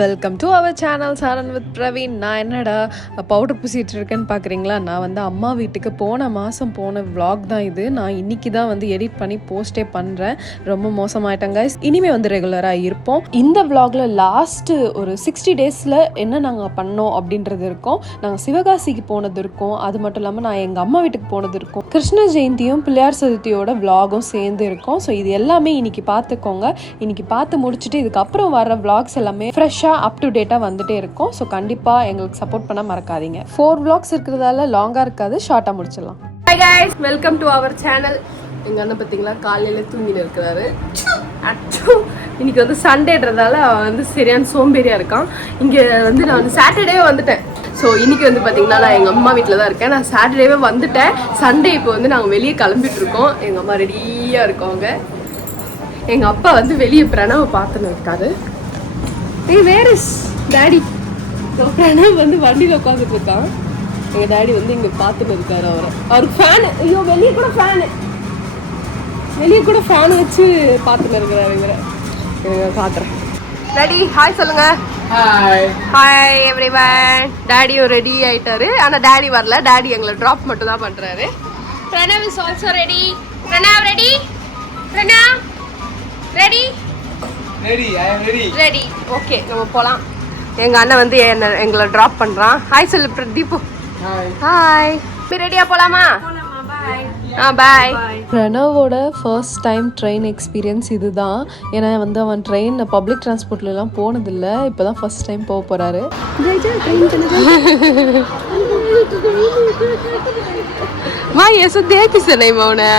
Welcome to our channel Saran with Praveen. நான் என்னடா powder பூசிட்டு இருக்கேன்னு பார்க்குறீங்களா? நான் வந்து அம்மா வீட்டுக்கு போன மாதம் போன vlog தான் இது. நான் இன்னைக்கு தான் வந்து எடிட் பண்ணி போஸ்டே பண்ணுறேன். ரொம்ப மோசமாயிட்டேங்க. இனிமேல் வந்து ரெகுலராக இருப்போம். இந்த vlogல லாஸ்ட்டு ஒரு 60 டேஸில் என்ன நாங்கள் பண்ணோம் அப்படின்றது இருக்கும். நாங்கள் சிவகாசிக்கு போனது இருக்கும். அது மட்டும் இல்லாமல் நான் எங்கள் அம்மா வீட்டுக்கு போனது இருக்கும். கிருஷ்ண ஜெயந்தியும் பிள்ளையார் சதுர்த்தியோட vlogகும் சேர்ந்து இருக்கும். ஸோ இது எல்லாமே இன்னைக்கு பார்த்துக்கோங்க. இன்னைக்கு பார்த்து முடிச்சுட்டு இதுக்கப்புறம் வர vlogs எல்லாமே ஃப்ரெஷ்ஷாக அப் டு டேட்டாக வந்துட்டே இருக்கும். ஸோ கண்டிப்பாக எங்களுக்கு சப்போர்ட் பண்ண மறக்காதீங்க. 4 vlogs இருக்கிறதால லாங்காக இருக்காது, ஷார்ட்டாக முடிச்சிடலாம். Hi guys, welcome to our channel. எங்கள் அண்ணன் பார்த்தீங்களா காலையில் தூங்கிட்டு இருக்கிறாரு. இன்னைக்கு வந்து சண்டேன்றதால அவன் வந்து சரியான சோம்பேறியாக இருக்கான். இங்கே வந்து நான் வந்து சாட்டர்டே வந்துட்டேன். ஸோ இன்னைக்கு வந்து பார்த்தீங்கன்னா நான் எங்கள் அம்மா வீட்டில் தான் இருக்கேன். நான் சாட்டர்டேவே வந்துட்டேன். சண்டே இப்போ வந்து நாங்கள் வெளியே கிளம்பிட்டு இருக்கோம். எங்கள் அம்மா ரெடியாக இருக்கோங்க. எங்கள் அப்பா வந்து வெளியே பிரணவை பார்த்துன்னு இருக்காரு. Where is daddy? பிரணவ் வந்து வண்டியில் உட்காந்துட்டு இருக்கான். எங்கள் டேடி வந்து இங்கே பார்த்துட்டு இருக்காரு. அவருக்கு ஃபேனு, ஐயோ வெளியே கூட ஃபேன் வச்சு பார்த்துட்டு இருக்கிறாரு. இவரை காட்டுறேன். டேடி ஹாய் சொல்லுங்க. Hi everyone. டேடியும் ரெடி ஆயிட்டாரு. ஆனால் டேடி வரல. டேடி எங்களை ட்ராப் மட்டும் தான் பண்ணுறாரு. Pranav is also ready. Pranav ready? Pranav ready? Ready, I am ready. Ready. Okay, நம்ம போலாம். எங்க அண்ணன் வந்து எங்களை டிராப் பண்றான். ஹாய் சொல்லு பிரதீப். ஹாய். ஹாய். நீ ரெடியா போலாமா? போலாமா? பை. பை. பிரணவோட ஃபர்ஸ்ட் டைம் ட்ரெயின் எக்ஸ்பீரியன்ஸ் இதுதான். ஏன்னா வந்து அவன் ட்ரெயின் பப்ளிக் டிரான்ஸ்போர்ட்லாம் போனதில்லை. இப்போ தான் ஃபர்ஸ்ட் டைம் போக போகிறாரு. மா ऐसा देख किसे नहीं मौना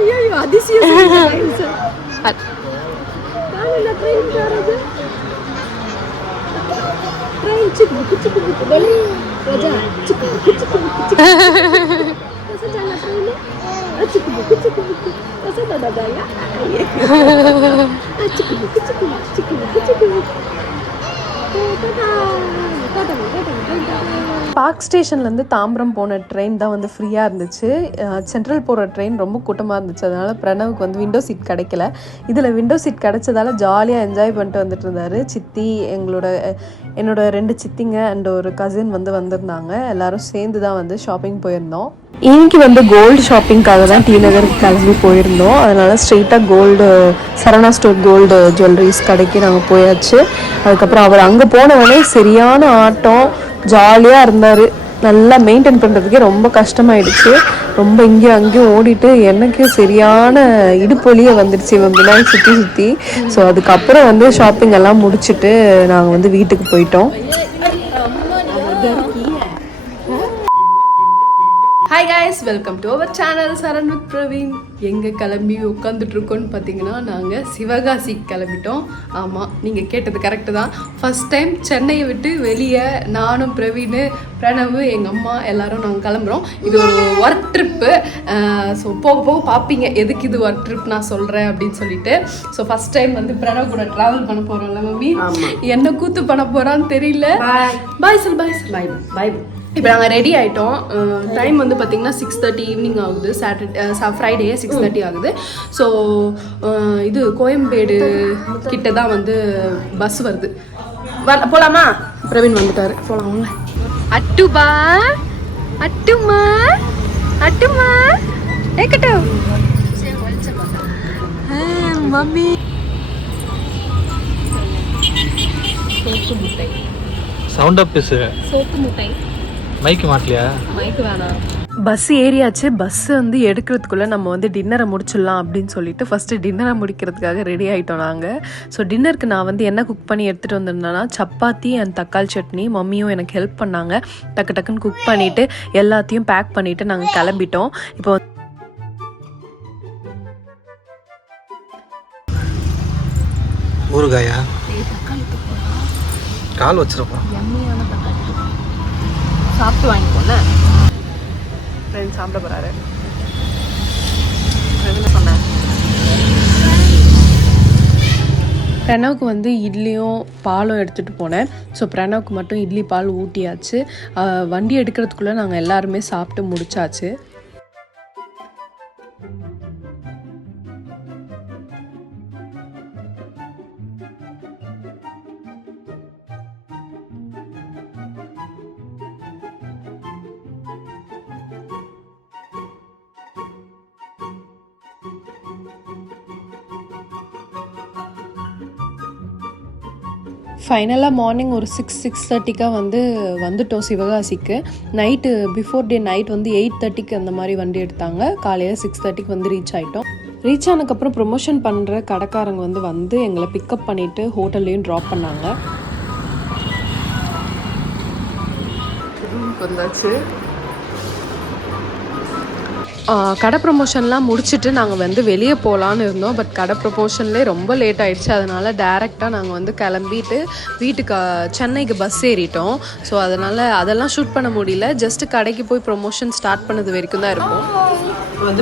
ஐயோ அதிசயம். பார்க் ஸ்டேஷன்லேருந்து தாம்பரம் போன ட்ரெயின் தான் வந்து ஃப்ரீயாக இருந்துச்சு. சென்ட்ரல் போகிற ட்ரெயின் ரொம்ப கூட்டமாக இருந்துச்சு. அதனால் பிரணவுக்கு வந்து விண்டோ சீட் கிடைக்கல. இதில் விண்டோ சீட் கிடைச்சதால ஜாலியாக என்ஜாய் பண்ணிட்டு வந்துட்டு இருந்தார். சித்தி, என்னோட 2 சித்திங்க அண்ட் ஒரு கசின் வந்து வந்திருந்தாங்க. எல்லோரும் சேர்ந்து தான் வந்து ஷாப்பிங் போயிருந்தோம். இன்னைக்கு வந்து கோல்டு ஷாப்பிங்காக தான் டி நகருக்கு கிளம்பி போயிருந்தோம். அதனால் ஸ்ட்ரெயிட்டாக gold Saravana store gold jewelleries கடைக்கு நாங்கள் போயாச்சு. அதுக்கப்புறம் அவர் அங்கே போனவொடனே சரியான ஆட்டம், ஜாலியாக இருந்தார். நல்லா மெயின்டைன் பண்ணுறதுக்கே ரொம்ப கஷ்டமாயிடுச்சு. ரொம்ப இங்கேயும் அங்கேயும் ஓடிட்டு எனக்கு சரியான இடுப்பொலியே வந்துடுச்சு இவன் பின்னாடி சுற்றி. ஸோ அதுக்கப்புறம் வந்து ஷாப்பிங் எல்லாம் முடிச்சுட்டு நாங்கள் வந்து வீட்டுக்கு போயிட்டோம். Hi guys, welcome to our channel Saran with Praveen. எங்கே கிளம்பி உட்காந்துட்ருக்கோன்னு பார்த்தீங்கன்னா நாங்கள் சிவகாசி கிளம்பிட்டோம். ஆமாம், நீங்கள் கேட்டது கரெக்டு தான். ஃபஸ்ட் டைம் சென்னையை விட்டு வெளியே நானும் பிரவீன், பிரணவு, எங்கள் அம்மா எல்லோரும் நாங்கள் கிளம்புறோம். இது ஒரு ஒர்க் ட்ரிப்பு. ஸோ போக பார்ப்பீங்க எதுக்கு இது ஒர்க் ட்ரிப் நான் சொல்கிறேன் அப்படின்னு சொல்லிட்டு. ஸோ ஃபஸ்ட் டைம் வந்து பிரணவ் கூட ட்ராவல் பண்ண போகிறோம்ல மம்மி. என்ன கூத்து பண்ண போகிறான்னு தெரியல. பாய் சொல். பாய். இப்போ நாங்கள் ரெடி ஆகிட்டோம். டைம் வந்து பார்த்திங்கன்னா 6:30 ஈவினிங் ஆகுது. ஃப்ரைடே 6:30 ஆகுது. ஸோ இது கோயம்பேடு கிட்ட தான் வந்து பஸ் வருது. போகலாமா? பிரவீன் வந்துட்டாரு. போகலாம் வாங்க. அட்டுமா ஏக்கட்டும் மம்மி. சோப்பு முட்டை. சவுண்டா பேசு. சோப்பு முட்டை. மைக்கு மாட்டலையா? மைக்கு வேணாம். பஸ் ஏறியாச்சு. பஸ் வந்து எடுக்கிறதுக்குள்ளே நம்ம வந்து டின்னரை முடிச்சிடலாம் அப்படின்னு சொல்லிட்டு ஃபஸ்ட்டு டின்னரை முடிக்கிறதுக்காக ரெடி ஆகிட்டோம் நாங்கள். ஸோ டின்னருக்கு நான் வந்து என்ன குக் பண்ணி எடுத்துகிட்டு வந்திருந்தேன்னா சப்பாத்தி அண்ட் தக்காளி சட்னி. மம்மியும் எனக்கு ஹெல்ப் பண்ணாங்க. டக்குன்னு குக் பண்ணிவிட்டு எல்லாத்தையும் பேக் பண்ணிவிட்டு நாங்கள் கிளம்பிட்டோம். இப்போ ஊறுகாயா? கால் வச்சிருப்போம். எம்மியான தக்காளி சாப்பிட்டு வாங்கிக்கோங்க. ஃப்ரெண்ட் சாப்பிட போகிறாரு. என்ன சொன்னேன்? பிரணவுக்கு வந்து இட்லியும் பாலும் எடுத்துகிட்டு போனேன். ஸோ பிரணவுக்கு மட்டும் இட்லி பால் ஊட்டியாச்சு. வண்டி எடுக்கிறதுக்குள்ளே நாங்கள் எல்லாருமே சாப்பிட்டு முடிச்சாச்சு. ஃபைனலாக மார்னிங் ஒரு 6:30 வந்துட்டோம் சிவகாசிக்கு. நைட்டு பிஃபோர் டே நைட் 8:30 அந்த மாதிரி வண்டி எடுத்தாங்க. காலையில் 6:30 ரீச் ஆகிட்டோம். ரீச் ஆனதுக்கப்புறம் ப்ரொமோஷன் பண்ணுற கடைக்காரங்க வந்து எங்களை பிக்கப் பண்ணிவிட்டு ஹோட்டல்லையும் ட்ராப் பண்ணாங்க. வந்தாச்சு. கடை ப்ரொமோஷன்லாம் முடிச்சுட்டு நாங்கள் வெளியே போகலான்னு இருந்தோம். பட் கடை ப்ரொமோஷன்லேயே ரொம்ப லேட் ஆகிடுச்சு. அதனால் டேரெக்டாக நாங்கள் கிளம்பிட்டு வீட்டுக்கு சென்னைக்கு பஸ் ஏறிட்டோம். ஸோ அதனால் அதெல்லாம் ஷூட் பண்ண முடியல. ஜஸ்ட்டு கடைக்கு போய் ப்ரொமோஷன் ஸ்டார்ட் பண்ணது வரைக்கும் தான் இருக்கும்.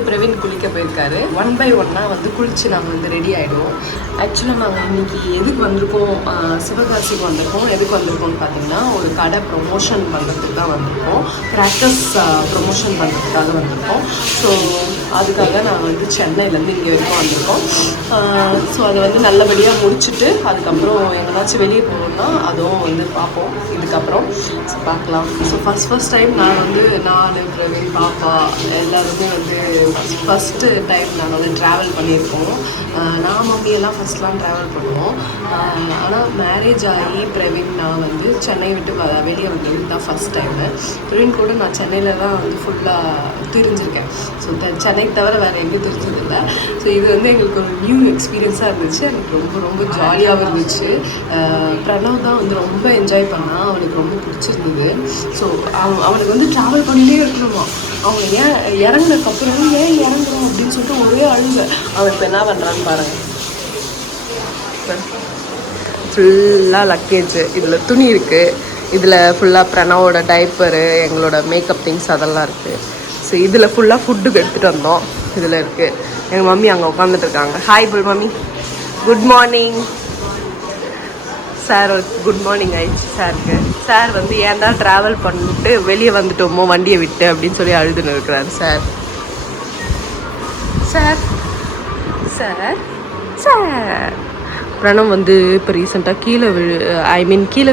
பிரவீன் குளிக்க போயிருக்காரு. 1 by 1 குளிச்சு நாங்கள் ரெடி ஆகிடுவோம். ஆக்சுவலாக நாங்கள் இன்றைக்கி எதுக்கு வந்திருக்கோம், சிவகாசிக்கு வந்திருக்கோம். எதுக்கு வந்திருக்கோம்னு பார்த்தீங்கன்னா ஒரு கடை ப்ரொமோஷன் பண்ணுறதுக்கு தான் வந்திருக்கோம். கிராக்கர்ஸ் ப்ரொமோஷன் பண்ணுறதுக்காக வந்திருக்கோம். ஸோ அதுக்காக நாங்கள் சென்னையிலேருந்து இங்கே வரைக்கும் வந்திருக்கோம். ஸோ அதை நல்லபடியாக முடிச்சுட்டு அதுக்கப்புறம் எங்கேனாச்சும் வெளியே போகணுன்னா அதுவும் பார்ப்போம் இதுக்கப்புறம். ஸோ பார்க்கலாம். ஸோ ஃபஸ்ட் டைம் நான் பிரவீன் பாப்பா எல்லாருமே ஃபஸ்ட்டு டைம் நாங்கள் ட்ராவல் பண்ணியிருக்கோம். நான் மம்மியெல்லாம் ஃபஸ்ட்லாம் ட்ராவல் பண்ணுவோம். ஆனால் மேரேஜ் ஆகி பிரவீன் நான் சென்னை விட்டு வெளியே வந்தது தான் ஃபஸ்ட் டைமு. பிரவீன் கூட நான் சென்னையில் தான் ஃபுல்லாக தெரிஞ்சிருக்கேன். ஸோ சென்னைக்கு தவிர வேறு எங்கேயும் தெரிஞ்சதில்லை. ஸோ இது எங்களுக்கு ஒரு நியூ எக்ஸ்பீரியன்ஸாக இருந்துச்சு. எனக்கு ரொம்ப ரொம்ப ஜாலியாகவும் இருந்துச்சு. பிரணவ் தான் ரொம்ப என்ஜாய் பண்ணான். அவனுக்கு ரொம்ப பிடிச்சிருந்தது. ஸோ அவனுக்கு ட்ராவல் பண்ணிகிட்டே இருக்கணுமா. அவங்க இறங்கினதுக்கப்புறம் ஏன் இறங்குறோம் அப்படின்னு சொல்லிட்டு ஒரே அழுங்க. அவன் இப்போ என்ன பண்ணுறான்னு பாருங்கள். ஃபுல்லாக லக்கேஜ், இதில் துணி இருக்குது, இதில் ஃபுல்லாக பிரணவோட டைப்பரு, எங்களோட மேக்கப் திங்ஸ் அதெல்லாம் இருக்குது. ஸோ இதில் ஃபுல்லாக ஃபுட்டுக்கு எடுத்துகிட்டு வந்தோம். இதில் இருக்குது. எங்கள் மம்மி அங்கே உட்காந்துட்டு இருக்காங்க. Hi full mummy, good morning. Sir good morning ஆயிடுச்சு சாருக்கு. சார் ஏன் தான் ட்ராவல் பண்ணிட்டு வெளியே வந்துட்டோமோ வண்டியை விட்டு அப்படின்னு சொல்லி அழுதுன்னு இருக்கிறாரு சார். சார் சார் சார் பிரணம் இப்போ ரீசெண்டாக கீழே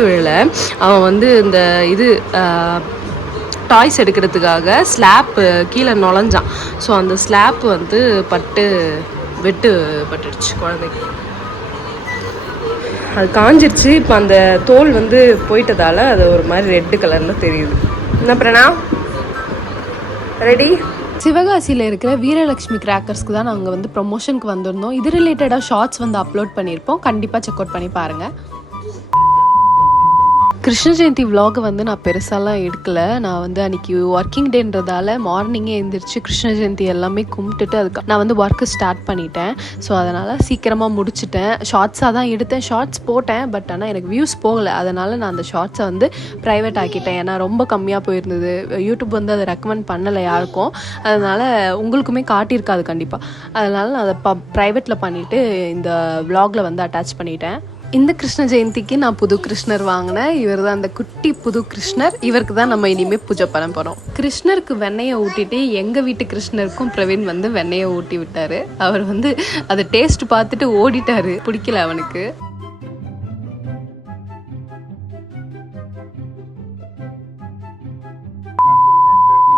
விழலை. அவன் இந்த இது டாய்ஸ் எடுக்கிறதுக்காக ஸ்லாப்பு கீழே நுழைஞ்சான். ஸோ அந்த ஸ்லாப் பட்டுடுச்சு குழந்தைக்கு. அது காஞ்சிருச்சு. இப்போ அந்த தோல் போயிட்டதால் அது ஒரு மாதிரி ரெட்டு கலரில் தெரியுது. என்ன பிரணா ரெடி? சிவகாசியில் இருக்கிற வீரலட்சுமி கிராக்கர்ஸ்க்கு தான் நாங்கள் ப்ரொமோஷனுக்கு வந்திருந்தோம். இது ரிலேட்டடாக ஷார்ட்ஸ் அப்லோட் பண்ணியிருப்போம். கண்டிப்பாக செக் அவுட் பண்ணி பாருங்கள். கிருஷ்ண ஜெயந்தி விலாக் நான் பெருசாலாம் எடுக்கலை. நான் அன்றைக்கி ஒர்க்கிங் டேன்றதால மார்னிங்கே எழுந்திரிச்சு கிருஷ்ண ஜெயந்தி எல்லாமே கும்பிட்டுட்டு அதுக்கு நான் ஒர்க்கு ஸ்டார்ட் பண்ணிட்டேன். ஸோ அதனால் சீக்கிரமாக முடிச்சுட்டேன். ஷார்ட்ஸாக தான் எடுத்தேன், ஷார்ட்ஸ் போட்டேன். பட் ஆனால் எனக்கு வியூஸ் போகலை. அதனால் நான் அந்த ஷார்ட்ஸை ப்ரைவேட் ஆக்கிட்டேன். ஏன்னா ரொம்ப கம்மியாக போயிருந்தது. யூடியூப் அதை ரெக்கமெண்ட் பண்ணலை யாருக்கும். அதனால் உங்களுக்குமே காட்டியிருக்காது கண்டிப்பாக. அதனால் நான் அதை ப்ரைவேட்டில் பண்ணிவிட்டு இந்த விலாகில் அட்டாச் பண்ணிட்டேன். இந்த கிருஷ்ண ஜெயந்திக்கு நான் புது கிருஷ்ணர் வாங்கினேன். இவர் தான் அந்த குட்டி புது கிருஷ்ணர். இவருக்கு தான் நம்ம இனிமேல் பூஜை பண்ண போகிறோம். கிருஷ்ணருக்கு வெண்ணெயை ஊட்டிட்டு எங்கள் வீட்டு கிருஷ்ணருக்கும் பிரவீன் வெண்ணெயை ஊட்டி விட்டார். அவர் அதை டேஸ்ட் பார்த்துட்டு ஓடிட்டார். பிடிக்கல அவனுக்கு.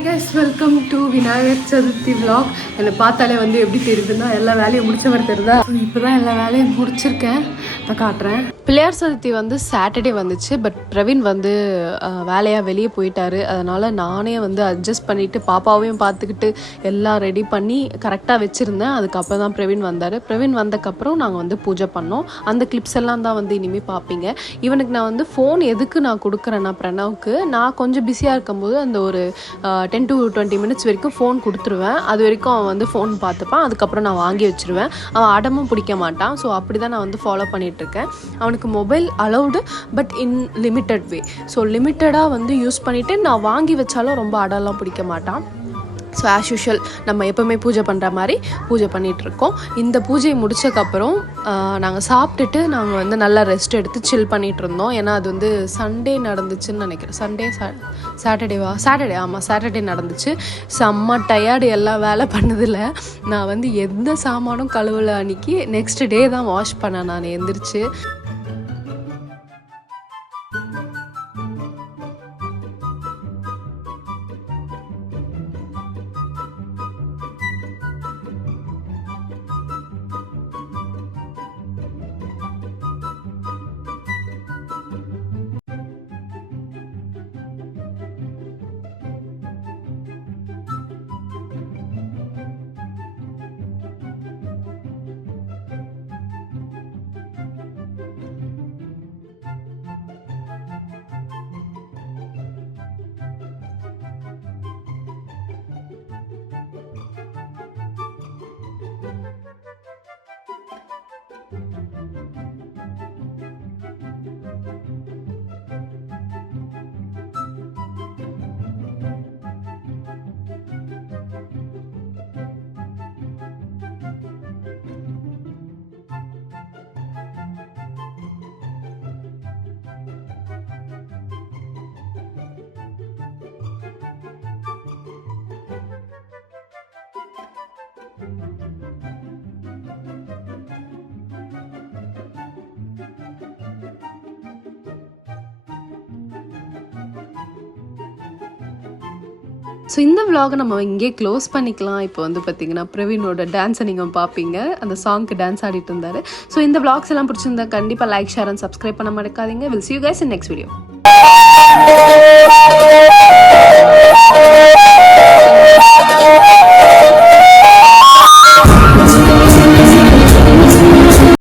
Guys, welcome to Vinayagar Chaturthi vlog. என்னை பார்த்தாலே எப்படி தெரியுதுன்னா எல்லா வேலையும் முடிச்ச மாதிரி தெரியுதா. இப்போ தான் எல்லா வேலையும் முடிச்சிருக்கேன். நான் காட்டுறேன். பிள்ளையார் சதுர்த்தி சாட்டர்டே வந்துச்சு. பட் பிரவீன் வேலையாக வெளியே போயிட்டாரு. அதனால் நானே அட்ஜஸ்ட் பண்ணிவிட்டு பாப்பாவையும் பார்த்துக்கிட்டு எல்லாம் ரெடி பண்ணி கரெக்டாக வச்சுருந்தேன். அதுக்கப்புறம் தான் பிரவீன் வந்தார். பிரவீன் வந்தக்கப்புறம் நாங்கள் பூஜை பண்ணோம். அந்த கிளிப்ஸ் எல்லாம் தான் இனிமேல் பார்ப்பீங்க. இவனுக்கு நான் ஃபோன் எதுக்கு நான் கொடுக்குறேன்னா பிரணவுக்கு, நான் கொஞ்சம் பிஸியாக இருக்கும்போது அந்த ஒரு 10 to 20 minutes வரைக்கும் ஃபோன் கொடுத்துருவேன். அது வரைக்கும் அவன் ஃபோன் பார்த்துப்பான். அதுக்கப்புறம் நான் வாங்கி வச்சுருவேன். அவன் அடமும் பிடிக்க மாட்டான். ஸோ அப்படி தான் நான் ஃபாலோ பண்ணிகிட்ருக்கேன். அவனுக்கு mobile allowed, but in limited way. So லிமிட்டடாக யூஸ் பண்ணிவிட்டு நான் வாங்கி வச்சாலும் ரொம்ப அடம்லாம் பிடிக்க மாட்டான். ஸோ ஆஸ் யூஷுவல் நம்ம எப்போவுமே பூஜை பண்ணுற மாதிரி பூஜை பண்ணிகிட்ருக்கோம். இந்த பூஜையை முடித்ததுக்கப்புறம் நாங்கள் சாப்பிட்டுட்டு நாங்கள் நல்லா ரெஸ்ட் எடுத்து சில் பண்ணிகிட்டு இருந்தோம். ஏன்னா அது சண்டே நடந்துச்சுன்னு நினைக்கிறேன். சாட்டர்டே ஆமாம், சாட்டர்டே நடந்துச்சு. செம்ம டயர்டு. எல்லாம் வேலை பண்ணதில்ல. நான் எந்த சாமானும் கழுவலை அன்றைக்கி. நெக்ஸ்ட் டே தான் வாஷ் பண்ணேன் நான் எந்திரிச்சு. ஸோ இந்த vlog நம்ம இங்கே க்ளோஸ் பண்ணிக்கலாம். இப்போ வந்து பார்த்தீங்கன்னா பிரவீனோட டான்ஸை நீங்கள் பார்ப்பீங்க. அந்த சாங்க்கு டான்ஸ் ஆடிட்டு இருந்தார். ஸோ இந்த vlogs எல்லாம் பிடிச்சிருந்தா கண்டிப்பாக லைக் ஷேர் அண்ட் சப்ஸ்கிரைப் பண்ண மறக்காதீங்க. Will see you guys in next video.